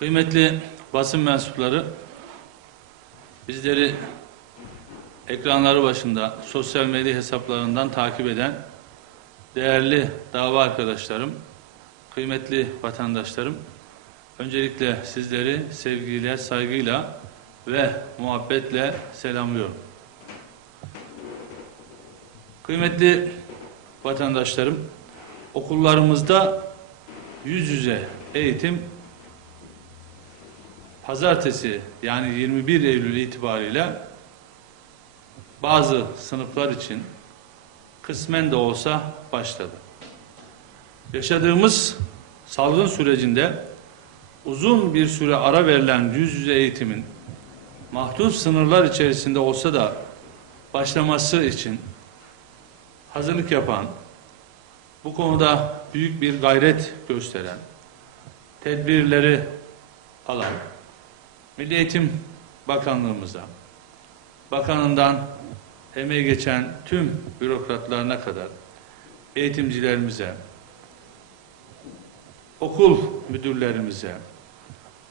Kıymetli basın mensupları, bizleri ekranları başında sosyal medya hesaplarından takip eden değerli dava arkadaşlarım, kıymetli vatandaşlarım, öncelikle sizleri sevgiyle, saygıyla ve muhabbetle selamlıyorum. Kıymetli vatandaşlarım, okullarımızda yüz yüze eğitim pazartesi yani 21 Eylül itibariyle bazı sınıflar için kısmen de olsa başladı. Yaşadığımız salgın sürecinde uzun bir süre ara verilen yüz yüze eğitimin mahdut sınırlar içerisinde olsa da başlaması için hazırlık yapan, bu konuda büyük bir gayret gösteren, tedbirleri alan, Milli Eğitim Bakanlığımıza, bakanından emeği geçen tüm bürokratlarına kadar eğitimcilerimize, okul müdürlerimize,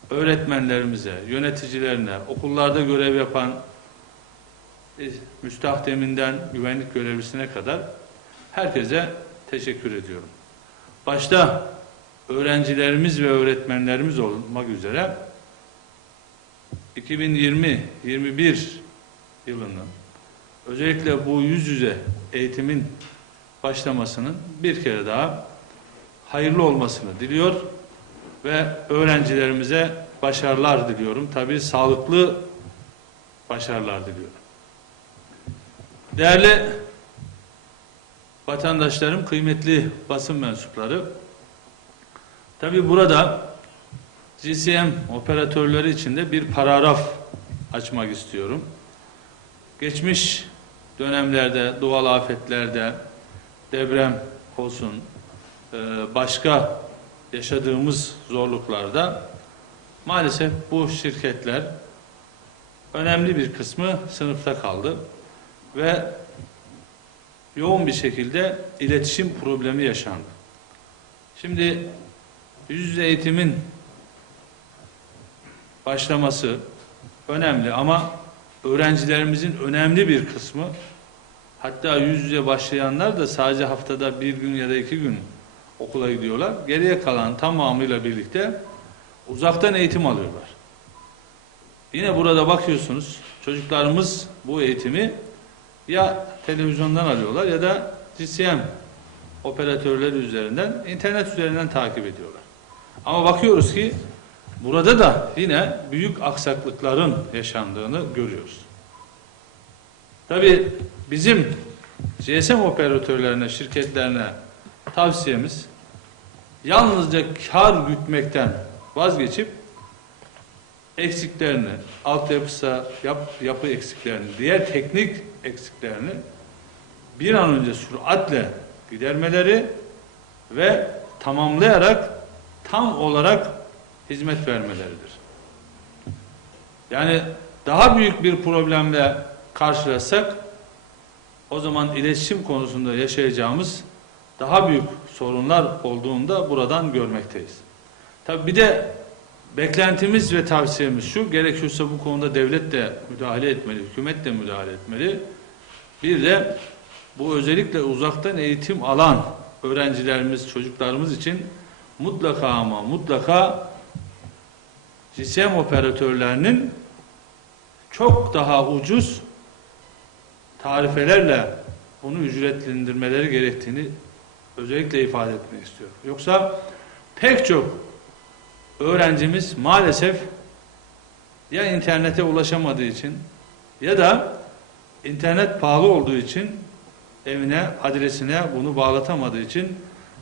öğretmenlerimize, yöneticilerine, okullarda görev yapan e, müstahdeminden güvenlik görevlisine kadar herkese teşekkür ediyorum. Başta öğrencilerimiz ve öğretmenlerimiz olmak üzere 2020-21 yılının özellikle bu yüz yüze eğitimin başlamasının bir kere daha hayırlı olmasını diliyor ve öğrencilerimize başarılar diliyorum. Tabii sağlıklı başarılar diliyorum. Değerli vatandaşlarım, kıymetli basın mensupları, tabii burada GSM operatörleri için de bir paragraf açmak istiyorum. Geçmiş dönemlerde, doğal afetlerde, deprem olsun, e, başka yaşadığımız zorluklarda maalesef bu şirketler önemli bir kısmı sınıfta kaldı ve yoğun bir şekilde iletişim problemi yaşandı. Şimdi yüz yüze eğitimin başlaması önemli ama öğrencilerimizin önemli bir kısmı hatta yüz yüze başlayanlar da sadece haftada bir gün ya da iki gün okula gidiyorlar. Geriye kalan tamamıyla birlikte uzaktan eğitim alıyorlar. Yine burada bakıyorsunuz çocuklarımız bu eğitimi ya televizyondan alıyorlar ya da GSM operatörleri üzerinden, internet üzerinden takip ediyorlar. Ama bakıyoruz ki burada da yine büyük aksaklıkların yaşandığını görüyoruz. Tabii bizim GSM operatörlerine, şirketlerine tavsiyemiz yalnızca kar gütmekten vazgeçip eksiklerini, altyapısa yap, yapı eksiklerini, diğer teknik eksiklerini bir an önce süratle gidermeleri ve tamamlayarak tam olarak hizmet vermeleridir. Yani daha büyük bir problemle karşılaşsak o zaman iletişim konusunda yaşayacağımız daha büyük sorunlar olduğunda buradan görmekteyiz. Tabi bir de beklentimiz ve tavsiyemiz şu, gerekiyorsa bu konuda devlet de müdahale etmeli, hükümet de müdahale etmeli. Bir de bu özellikle uzaktan eğitim alan öğrencilerimiz, çocuklarımız için mutlaka ama mutlaka GSM operatörlerinin çok daha ucuz tarifelerle bunu ücretlendirmeleri gerektiğini özellikle ifade etmek istiyorum. Yoksa pek çok öğrencimiz maalesef ya internete ulaşamadığı için ya da internet pahalı olduğu için evine, adresine bunu bağlatamadığı için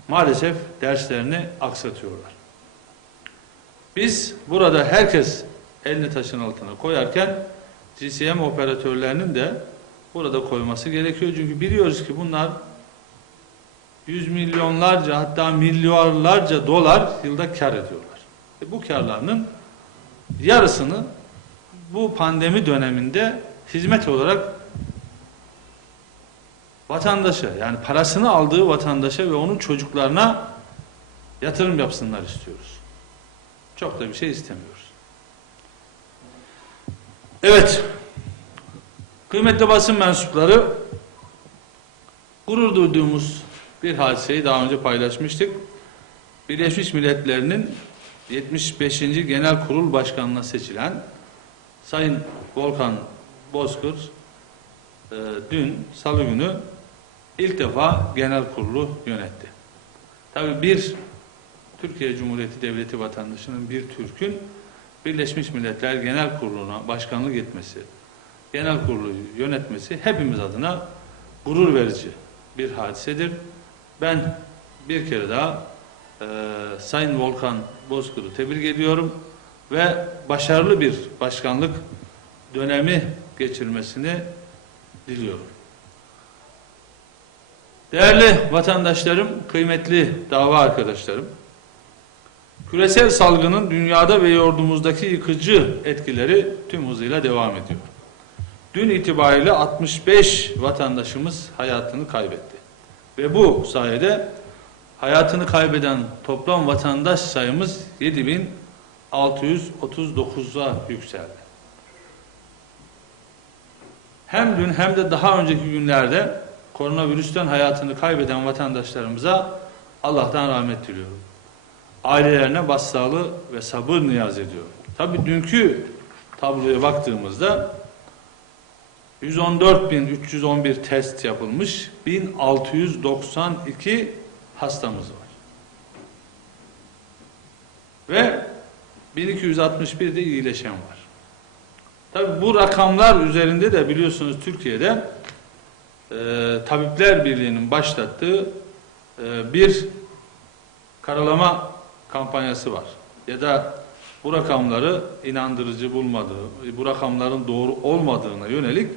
maalesef derslerini aksatıyorlar. Biz burada herkes elini taşın altına koyarken GSM operatörlerinin de burada koyması gerekiyor. Çünkü biliyoruz ki bunlar yüz milyonlarca hatta milyarlarca dolar yılda kar ediyorlar. E bu karlarının yarısını bu pandemi döneminde hizmet olarak vatandaşa yani parasını aldığı vatandaşa ve onun çocuklarına yatırım yapsınlar istiyoruz. Çok da bir şey istemiyoruz. Evet. Kıymetli basın mensupları gurur duyduğumuz bir hadiseyi daha önce paylaşmıştık. Birleşmiş Milletler'in 75. Genel Kurul Başkanı'na seçilen Sayın Volkan Bozkır e, dün salı günü ilk defa genel kurulu yönetti. Tabii bir Türkiye Cumhuriyeti Devleti vatandaşının bir Türk'ün Birleşmiş Milletler Genel Kurulu'na başkanlık etmesi, genel kurulu yönetmesi hepimiz adına gurur verici bir hadisedir. Ben bir kere daha e, Sayın Volkan Bozkır'ı tebrik ediyorum ve başarılı bir başkanlık dönemi geçirmesini diliyorum. Değerli vatandaşlarım, kıymetli dava arkadaşlarım, küresel salgının dünyada ve yurdumuzdaki yıkıcı etkileri tüm hızıyla devam ediyor. Dün itibariyle 65 vatandaşımız hayatını kaybetti. Ve bu sayede hayatını kaybeden toplam vatandaş sayımız 7639'a yükseldi. Hem dün hem de daha önceki günlerde koronavirüsten hayatını kaybeden vatandaşlarımıza Allah'tan rahmet diliyorum. Ailelerine başsağlığı ve sabır niyaz ediyorum. Tabii dünkü tabloya baktığımızda 114.311 test yapılmış, 1692 hastamız var. Ve 1261 de iyileşen var. Tabi bu rakamlar üzerinde de biliyorsunuz Türkiye'de e, Tabipler Birliği'nin başlattığı e, bir karalama kampanyası var. Ya da bu rakamları inandırıcı bulmadığı, bu rakamların doğru olmadığına yönelik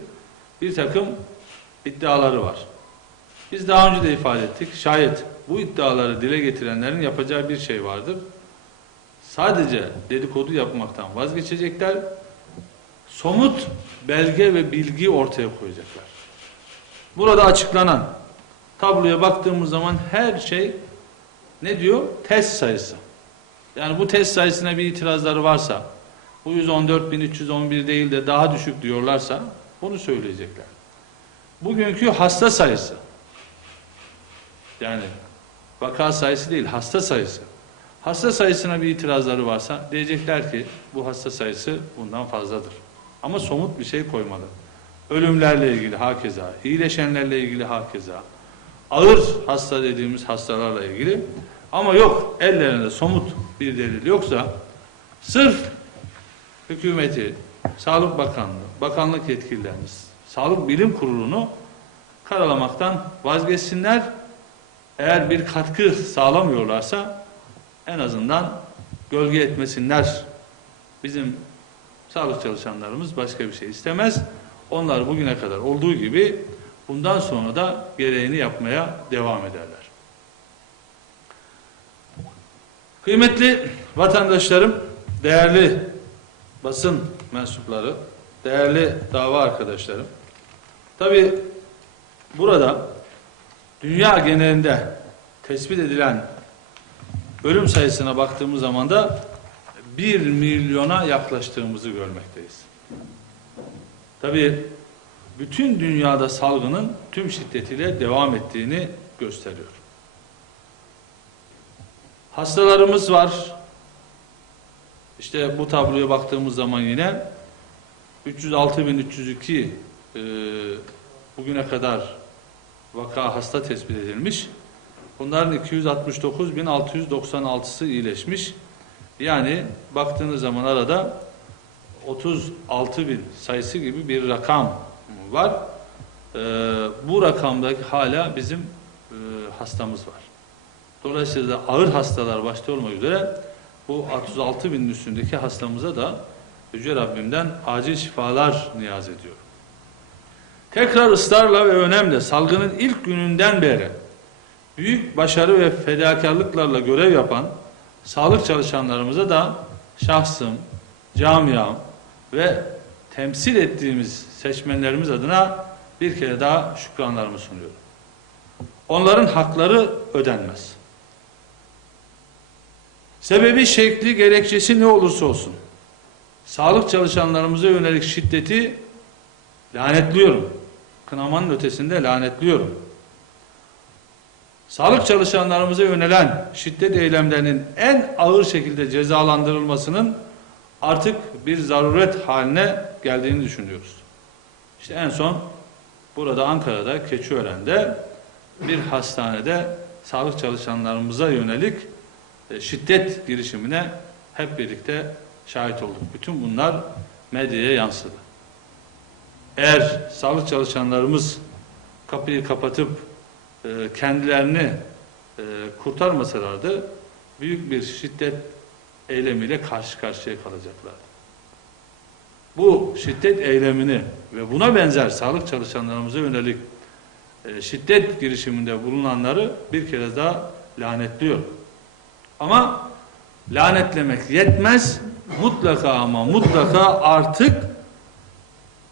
bir takım iddiaları var. Biz daha önce de ifade ettik. Şayet bu iddiaları dile getirenlerin yapacağı bir şey vardır. Sadece dedikodu yapmaktan vazgeçecekler. Somut belge ve bilgi ortaya koyacaklar. Burada açıklanan tabloya baktığımız zaman her şey ne diyor? Test sayısı. Yani bu test sayısına bir itirazları varsa, bu 114.311 değil de daha düşük diyorlarsa bunu söyleyecekler. Bugünkü hasta sayısı, yani vaka sayısı değil, hasta sayısı. Hasta sayısına bir itirazları varsa diyecekler ki bu hasta sayısı bundan fazladır. Ama somut bir şey koymalı. Ölümlerle ilgili hakeza, iyileşenlerle ilgili hakeza, ağır hasta dediğimiz hastalarla ilgili ama yok ellerinde somut bir delil yoksa sırf hükümeti, Sağlık Bakanlığı, bakanlık yetkililerini, Sağlık Bilim Kurulu'nu karalamaktan vazgeçsinler. Eğer bir katkı sağlamıyorlarsa en azından gölge etmesinler. Bizim sağlık çalışanlarımız başka bir şey istemez. Onlar bugüne kadar olduğu gibi bundan sonra da gereğini yapmaya devam ederler. Kıymetli vatandaşlarım, değerli basın mensupları, değerli dava arkadaşlarım. Tabi burada dünya genelinde tespit edilen ölüm sayısına baktığımız zaman da 1 milyona yaklaştığımızı görmekteyiz. Tabi bütün dünyada salgının tüm şiddetiyle devam ettiğini gösteriyor. Hastalarımız var. İşte bu tabloya baktığımız zaman yine 306.302 e, bugüne kadar vaka hasta tespit edilmiş. Bunların 269.696'sı iyileşmiş. Yani baktığınız zaman arada 36 bin sayısı gibi bir rakam var. Ee, bu rakamdaki hala bizim e, hastamız var. Dolayısıyla ağır hastalar başta olmak üzere bu 36 binin üstündeki hastamıza da Yüce Rabbimden acil şifalar niyaz ediyor. Tekrar ısrarla ve önemli salgının ilk gününden beri büyük başarı ve fedakarlıklarla görev yapan sağlık çalışanlarımıza da şahsım, camiam ve temsil ettiğimiz seçmenlerimiz adına bir kere daha şükranlarımı sunuyorum. Onların hakları ödenmez. Sebebi, şekli, gerekçesi ne olursa olsun. Sağlık çalışanlarımıza yönelik şiddeti lanetliyorum. Kınamanın ötesinde lanetliyorum. Sağlık çalışanlarımıza yönelen şiddet eylemlerinin en ağır şekilde cezalandırılmasının artık bir zaruret haline geldiğini düşünüyoruz. İşte en son burada Ankara'da Keçiören'de bir hastanede sağlık çalışanlarımıza yönelik şiddet girişimine hep birlikte şahit olduk. Bütün bunlar medyaya yansıdı. Eğer sağlık çalışanlarımız kapıyı kapatıp e, kendilerini e, kurtarmasalardı büyük bir şiddet eylemiyle karşı karşıya kalacaklardı. Bu şiddet eylemini ve buna benzer sağlık çalışanlarımıza yönelik e, şiddet girişiminde bulunanları bir kere daha lanetliyor. Ama lanetlemek yetmez. Mutlaka ama mutlaka artık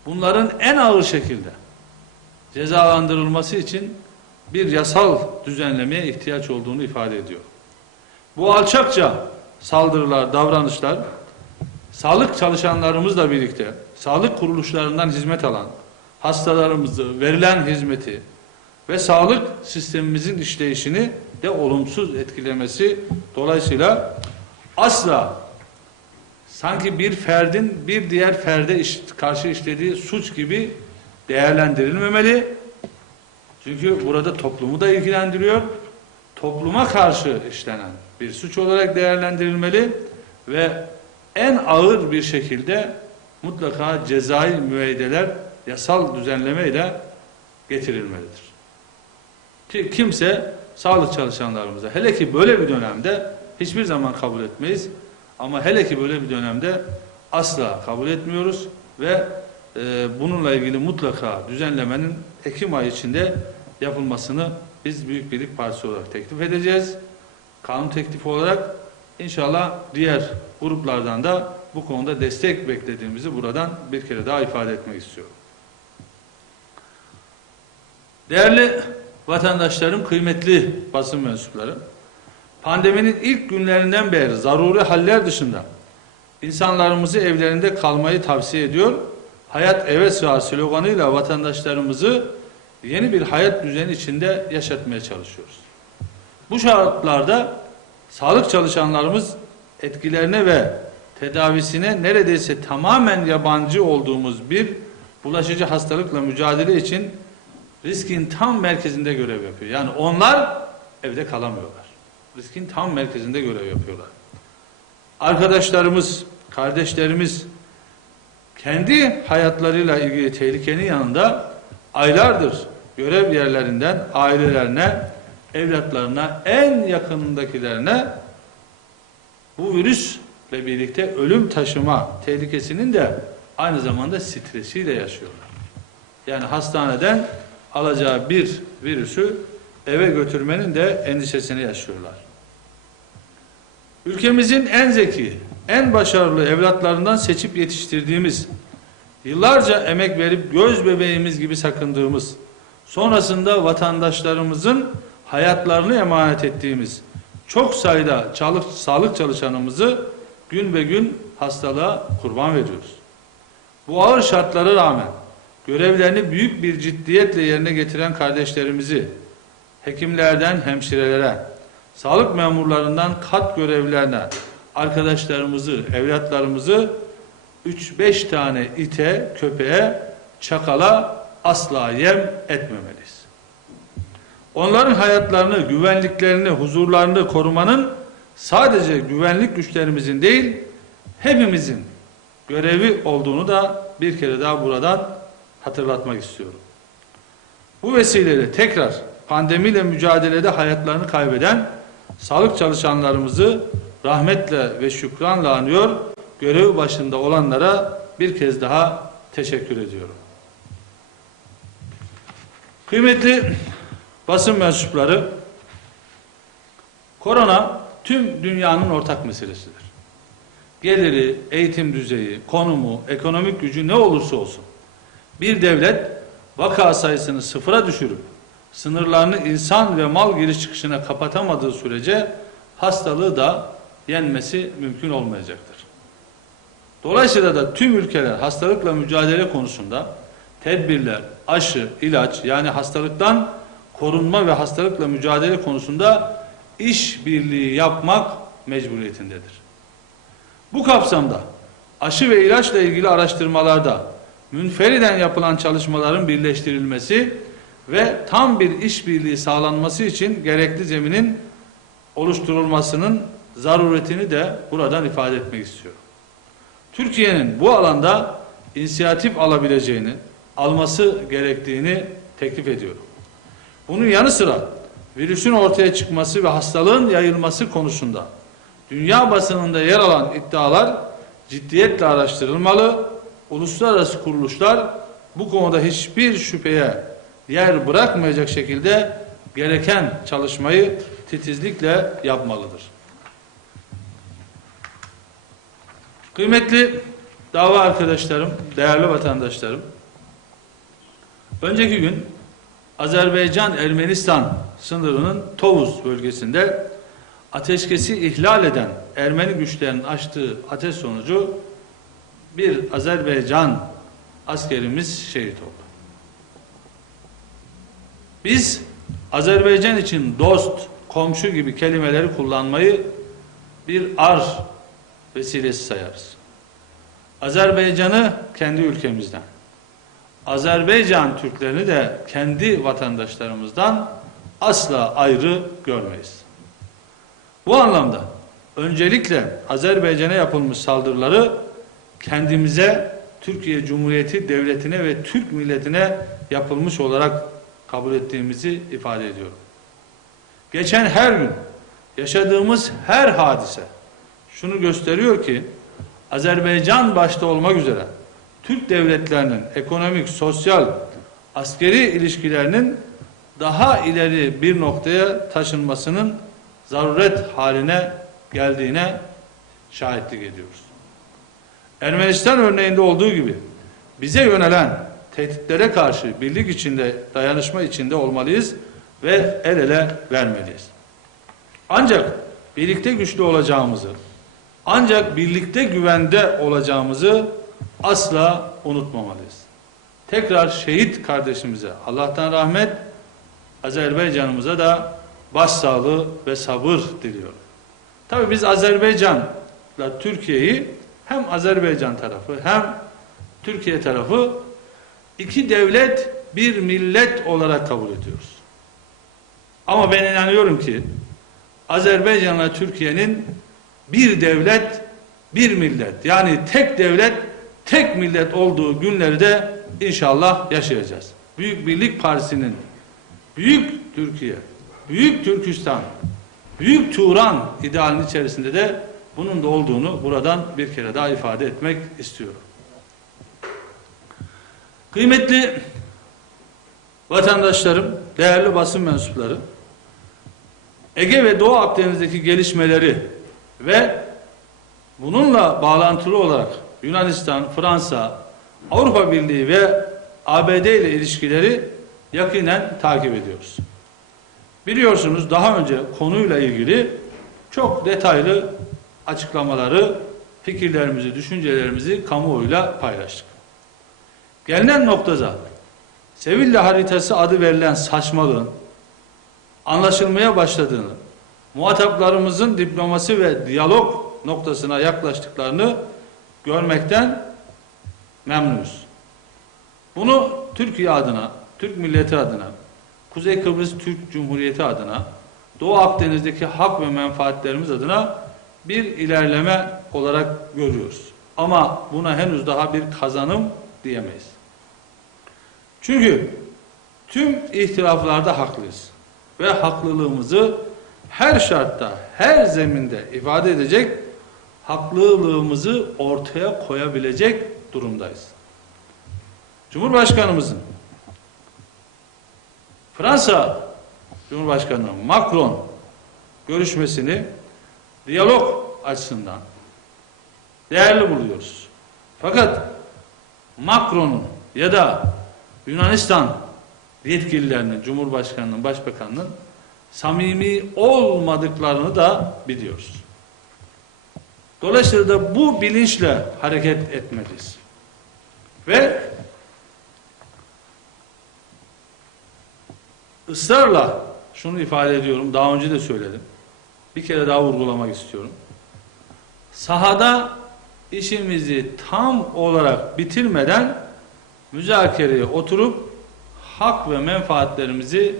bunların en ağır şekilde cezalandırılması için bir yasal düzenlemeye ihtiyaç olduğunu ifade ediyor. Bu alçakça saldırılar, davranışlar sağlık çalışanlarımızla birlikte sağlık kuruluşlarından hizmet alan hastalarımızı, verilen hizmeti ve sağlık sistemimizin işleyişini de olumsuz etkilemesi dolayısıyla asla sanki bir ferdin bir diğer ferde iş, karşı işlediği suç gibi değerlendirilmemeli. Çünkü burada toplumu da ilgilendiriyor. Topluma karşı işlenen bir suç olarak değerlendirilmeli ve en ağır bir şekilde mutlaka cezai müeydeler yasal düzenlemeyle getirilmelidir. Ki kimse sağlık çalışanlarımıza hele ki böyle bir dönemde hiçbir zaman kabul etmeyiz. Ama hele ki böyle bir dönemde asla kabul etmiyoruz ve e, bununla ilgili mutlaka düzenlemenin Ekim ayı içinde yapılmasını biz Büyük Birlik Partisi olarak teklif edeceğiz. Kanun teklifi olarak inşallah diğer gruplardan da bu konuda destek beklediğimizi buradan bir kere daha ifade etmek istiyorum. Değerli vatandaşlarım, kıymetli basın mensupları, pandeminin ilk günlerinden beri zaruri haller dışında insanlarımızı evlerinde kalmayı tavsiye ediyor. Hayat eve sığar sloganıyla vatandaşlarımızı yeni bir hayat düzeni içinde yaşatmaya çalışıyoruz. Bu şartlarda sağlık çalışanlarımız etkilerine ve tedavisine neredeyse tamamen yabancı olduğumuz bir bulaşıcı hastalıkla mücadele için riskin tam merkezinde görev yapıyor. Yani onlar evde kalamıyorlar. Riskin tam merkezinde görev yapıyorlar. Arkadaşlarımız, kardeşlerimiz kendi hayatlarıyla ilgili tehlikenin yanında aylardır görev yerlerinden ailelerine, evlatlarına, en yakınındakilerine bu virüsle birlikte ölüm taşıma tehlikesinin de aynı zamanda stresiyle yaşıyorlar. Yani hastaneden alacağı bir virüsü eve götürmenin de endişesini yaşıyorlar. Ülkemizin en zeki, en başarılı evlatlarından seçip yetiştirdiğimiz, yıllarca emek verip göz bebeğimiz gibi sakındığımız, sonrasında vatandaşlarımızın hayatlarını emanet ettiğimiz çok sayıda çalık, sağlık çalışanımızı gün be gün hastalığa kurban veriyoruz. Bu ağır şartlara rağmen görevlerini büyük bir ciddiyetle yerine getiren kardeşlerimizi, hekimlerden hemşirelere, sağlık memurlarından kat görevlilerine, arkadaşlarımızı, evlatlarımızı 3-5 tane ite, köpeğe, çakala asla yem etmemeliyiz. Onların hayatlarını, güvenliklerini, huzurlarını korumanın sadece güvenlik güçlerimizin değil, hepimizin görevi olduğunu da bir kere daha buradan hatırlatmak istiyorum. Bu vesileyle tekrar pandemiyle mücadelede hayatlarını kaybeden sağlık çalışanlarımızı rahmetle ve şükranla anıyor, görev başında olanlara bir kez daha teşekkür ediyorum. Kıymetli basın mensupları, korona tüm dünyanın ortak meselesidir. Geliri, eğitim düzeyi, konumu, ekonomik gücü ne olursa olsun bir devlet vaka sayısını sıfıra düşürüp sınırlarını insan ve mal giriş çıkışına kapatamadığı sürece hastalığı da yenmesi mümkün olmayacaktır. Dolayısıyla da tüm ülkeler hastalıkla mücadele konusunda tedbirler, aşı, ilaç yani hastalıktan korunma ve hastalıkla mücadele konusunda işbirliği yapmak mecburiyetindedir. Bu kapsamda aşı ve ilaçla ilgili araştırmalarda münferiden yapılan çalışmaların birleştirilmesi ve tam bir işbirliği sağlanması için gerekli zeminin oluşturulmasının zaruretini de buradan ifade etmek istiyorum. Türkiye'nin bu alanda inisiyatif alabileceğini, alması gerektiğini teklif ediyorum. Bunun yanı sıra virüsün ortaya çıkması ve hastalığın yayılması konusunda dünya basınında yer alan iddialar ciddiyetle araştırılmalı. Uluslararası kuruluşlar bu konuda hiçbir şüpheye yer bırakmayacak şekilde gereken çalışmayı titizlikle yapmalıdır. Kıymetli dava arkadaşlarım, değerli vatandaşlarım, önceki gün Azerbaycan-Ermenistan sınırının Tovuz bölgesinde ateşkesi ihlal eden Ermeni güçlerin açtığı ateş sonucu bir Azerbaycan askerimiz şehit oldu. Biz Azerbaycan için dost, komşu gibi kelimeleri kullanmayı bir ar vesilesi sayarız. Azerbaycan'ı kendi ülkemizden, Azerbaycan Türklerini de kendi vatandaşlarımızdan asla ayrı görmeyiz. Bu anlamda öncelikle Azerbaycan'a yapılmış saldırıları kendimize, Türkiye Cumhuriyeti Devleti'ne ve Türk milletine yapılmış olarak kabul ettiğimizi ifade ediyorum. Geçen her gün yaşadığımız her hadise şunu gösteriyor ki Azerbaycan başta olmak üzere Türk devletlerinin ekonomik, sosyal, askeri ilişkilerinin daha ileri bir noktaya taşınmasının zaruret haline geldiğine şahitlik ediyoruz. Ermenistan örneğinde olduğu gibi bize yönelen tehditlere karşı birlik içinde, dayanışma içinde olmalıyız ve el ele vermeliyiz. Ancak birlikte güçlü olacağımızı, ancak birlikte güvende olacağımızı asla unutmamalıyız. Tekrar şehit kardeşimize Allah'tan rahmet, Azerbaycan'ımıza da başsağlığı ve sabır diliyorum. Tabi biz Azerbaycan'la Türkiye'yi hem Azerbaycan tarafı hem Türkiye tarafı iki devlet bir millet olarak kabul ediyoruz. Ama ben inanıyorum ki Azerbaycan'la Türkiye'nin bir devlet bir millet yani tek devlet tek millet olduğu günleri de inşallah yaşayacağız. Büyük Birlik Partisi'nin Büyük Türkiye, Büyük Türkistan, Büyük Turan idealinin içerisinde de bunun da olduğunu buradan bir kere daha ifade etmek istiyorum. Kıymetli vatandaşlarım, değerli basın mensupları, Ege ve Doğu Akdeniz'deki gelişmeleri ve bununla bağlantılı olarak Yunanistan, Fransa, Avrupa Birliği ve ABD ile ilişkileri yakinen takip ediyoruz. Biliyorsunuz daha önce konuyla ilgili çok detaylı açıklamaları, fikirlerimizi, düşüncelerimizi kamuoyuyla paylaştık. Gelinen noktada Sevilla haritası adı verilen saçmalığın anlaşılmaya başladığını, muhataplarımızın diplomasi ve diyalog noktasına yaklaştıklarını görmekten memnunuz. Bunu Türkiye adına, Türk milleti adına, Kuzey Kıbrıs Türk Cumhuriyeti adına, Doğu Akdeniz'deki hak ve menfaatlerimiz adına bir ilerleme olarak görüyoruz. Ama buna henüz daha bir kazanım diyemeyiz. Çünkü tüm ihtilaflarda haklıyız. Ve haklılığımızı her şartta, her zeminde ifade edecek, haklılığımızı ortaya koyabilecek durumdayız. Cumhurbaşkanımızın Fransa Cumhurbaşkanı Macron görüşmesini diyalog açısından değerli buluyoruz. Fakat Macron'un ya da Yunanistan yetkililerinin, Cumhurbaşkanının, Başbakanının samimi olmadıklarını da biliyoruz. Dolayısıyla da bu bilinçle hareket etmeliyiz. Ve ısrarla şunu ifade ediyorum, daha önce de söyledim. Bir kere daha vurgulamak istiyorum. Sahada işimizi tam olarak bitirmeden müzakereye oturup hak ve menfaatlerimizi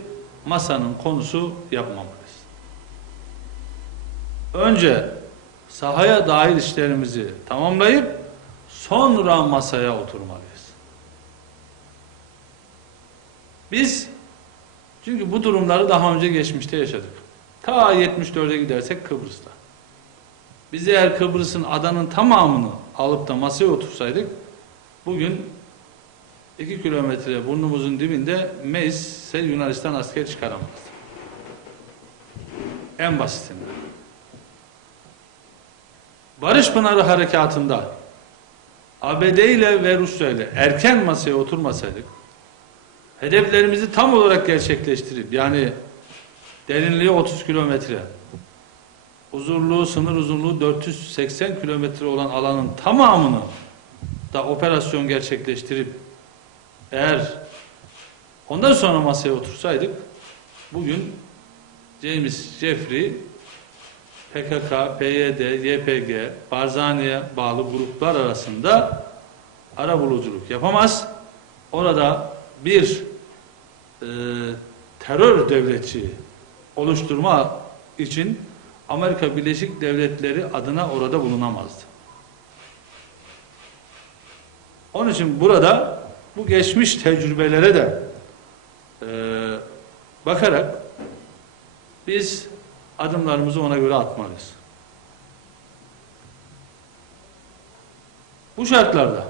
masanın konusu yapmamalıyız. Önce sahaya dair işlerimizi tamamlayıp sonra masaya oturmalıyız. Biz çünkü bu durumları daha önce geçmişte yaşadık. Ta 74'e gidersek Kıbrıs'ta. Biz eğer Kıbrıs'ın adanın tamamını alıp da masaya otursaydık bugün 2 kilometre burnumuzun dibinde meclise Yunanistan asker çıkaramazdı. En basitinden. Barış Pınarı Harekatı'nda ABD ile ve Rusya ile erken masaya oturmasaydık hedeflerimizi tam olarak gerçekleştirip yani derinliği 30 kilometre uzunluğu sınır uzunluğu 480 kilometre olan alanın tamamını da operasyon gerçekleştirip eğer ondan sonra masaya otursaydık bugün James Jeffrey PKK, PYD, YPG, Barzani'ye bağlı gruplar arasında arabuluculuk yapamaz. Orada bir e, terör devleti oluşturma için Amerika Birleşik Devletleri adına orada bulunamazdı. Onun için burada bu geçmiş tecrübelere de e, bakarak biz adımlarımızı ona göre atmalıyız. Bu şartlarda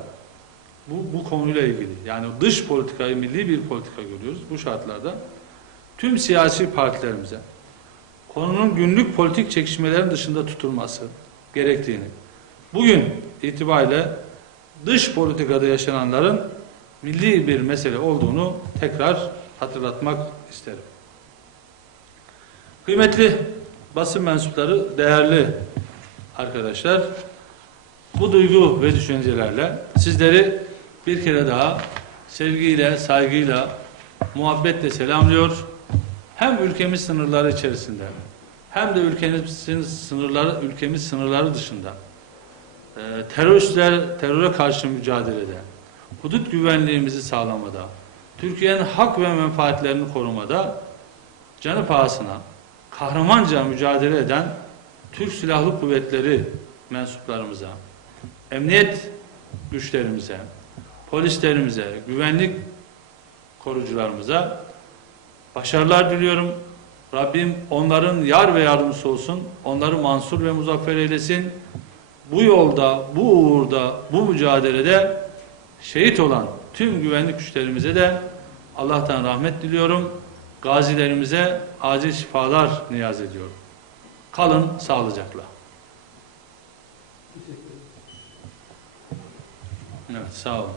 bu, bu konuyla ilgili yani dış politikayı milli bir politika görüyoruz. Bu şartlarda tüm siyasi partilerimize konunun günlük politik çekişmelerin dışında tutulması gerektiğini bugün itibariyle dış politikada yaşananların milli bir mesele olduğunu tekrar hatırlatmak isterim. Kıymetli basın mensupları, değerli arkadaşlar, bu duygu ve düşüncelerle sizleri bir kere daha sevgiyle, saygıyla, muhabbetle selamlıyor. Hem ülkemiz sınırları içerisinde hem de ülkemizin sınırları ülkemiz sınırları dışında e, teröristler teröre karşı mücadelede, hudut güvenliğimizi sağlamada, Türkiye'nin hak ve menfaatlerini korumada canı pahasına kahramanca mücadele eden Türk Silahlı Kuvvetleri mensuplarımıza, emniyet güçlerimize, polislerimize, güvenlik korucularımıza Başarılar diliyorum. Rabbim onların yar ve yardımcısı olsun. Onları mansur ve muzaffer eylesin. Bu yolda, bu uğurda, bu mücadelede şehit olan tüm güvenlik güçlerimize de Allah'tan rahmet diliyorum. Gazilerimize acil şifalar niyaz ediyorum. Kalın sağlıcakla. Evet, sağ olun.